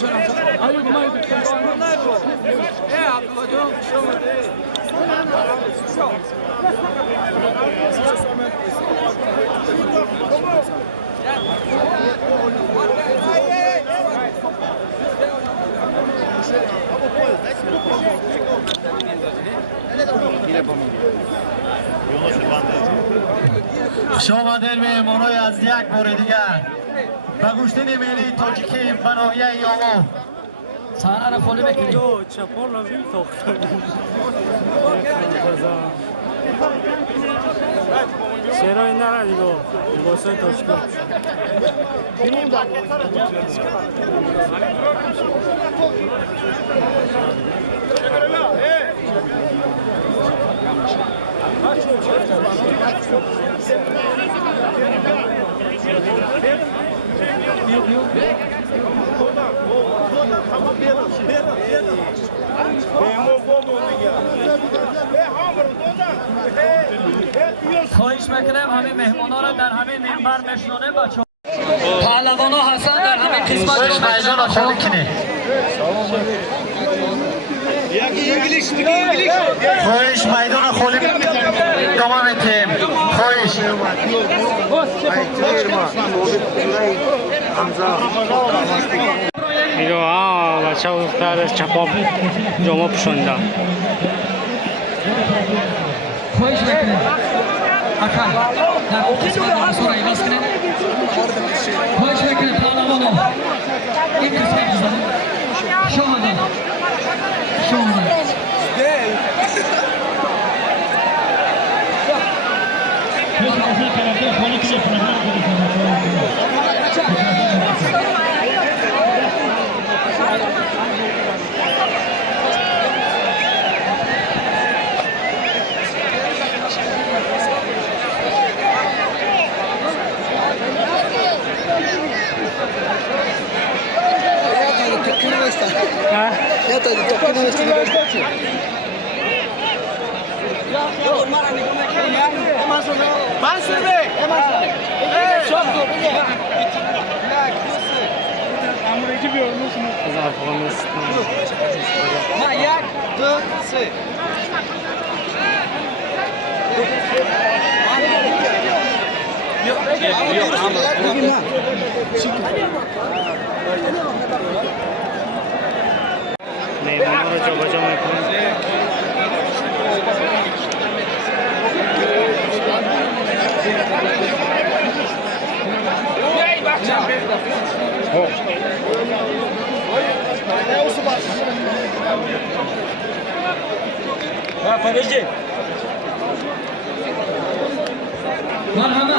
خوش آمدین مهمانای از یک بار دیگر به گوشتنی ملی تاجیکی به ناحیه یوون. صحنه را خالی بکنید. چرا نره دیگه لباسای تاشکن خواهش میکنم همین مهمانا را در همین منبر بشنونه بچه پهلوانا هستن در همین قسمت میدان را خالی کنه. خواهش میدان را خالی تمام تیم خواهش میگو بچه ها در چپا جامعه پوشانده خواهش میکنم اکر در اون قسمت نامسو را عوض کنه. خواهش میکنم پهلوانا این قسمت بزنه. شامده میمانا رو جا بجا میکنیم مرحبا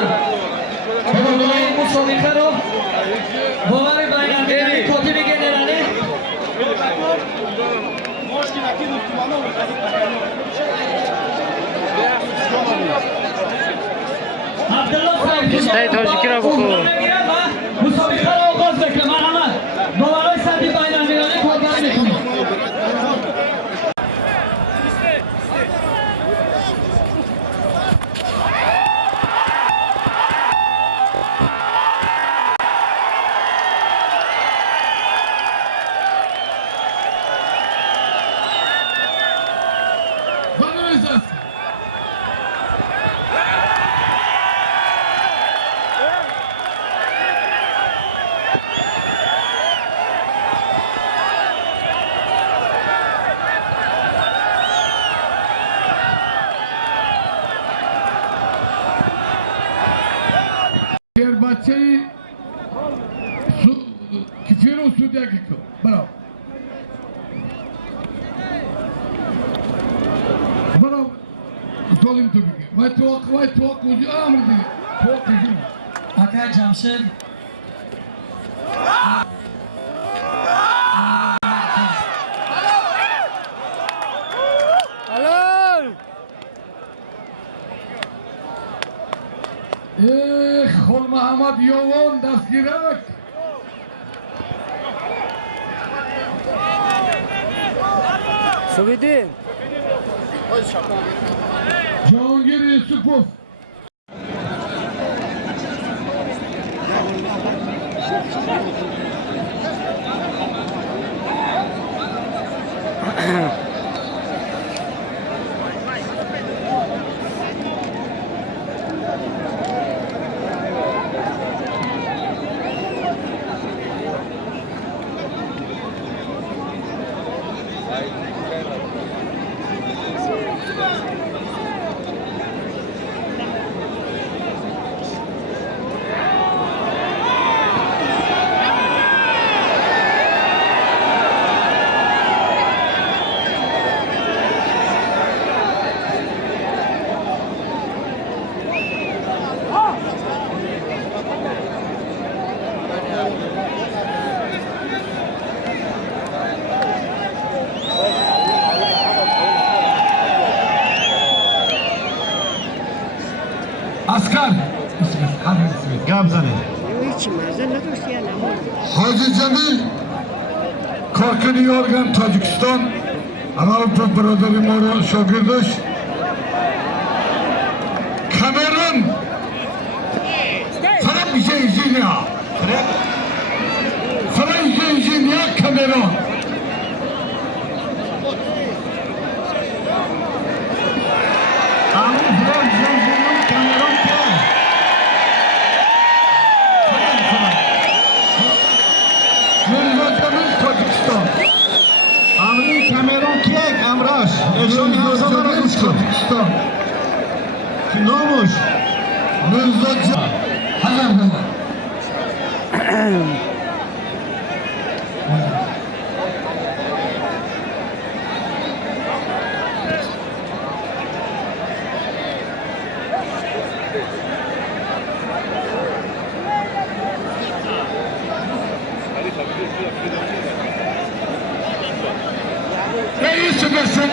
برای مسابقه رو باور بین‌المللی کاتب گنرالی کشتای تاجیکی را بخور مسابقه رو آغاز بکنم. مرحبا باورای سطح بین‌المللی کارگری میکنیم. بچه کفیر و سودیا که برو ظالم تو بگی وای تو کجی امر دیگه تو کجی اکر جمشید خل محمد یوون دستگیرک سویدین جهانگیر یوسفوف بزنید. Hacı Cemil Korkuni Yorgan Tacikistan Arauto Braderi Moro Şogirdoş Kamerun Fransa Kamerun Kamerun kiyek Amraş. Eşoni havzalara uçtu. Kim olmuş? Mirzacı Hazar Bey Ne iyi süpersin.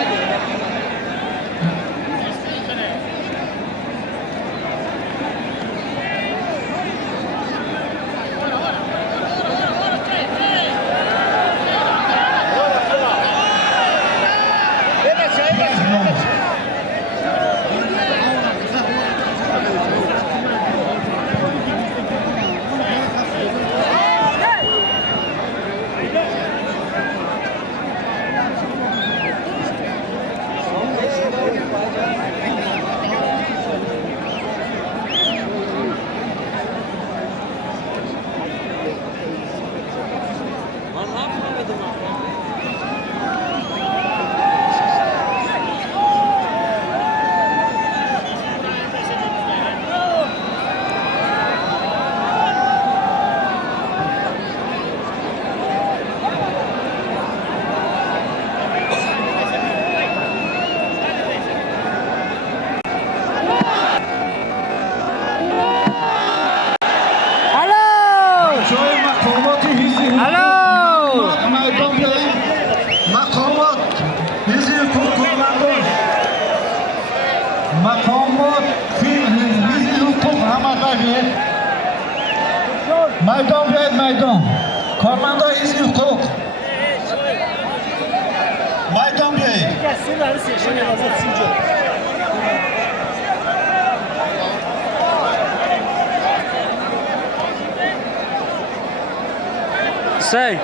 Maydon بیاید maydon. کارمندا ایزی حقوق. maydon بیاید. Say.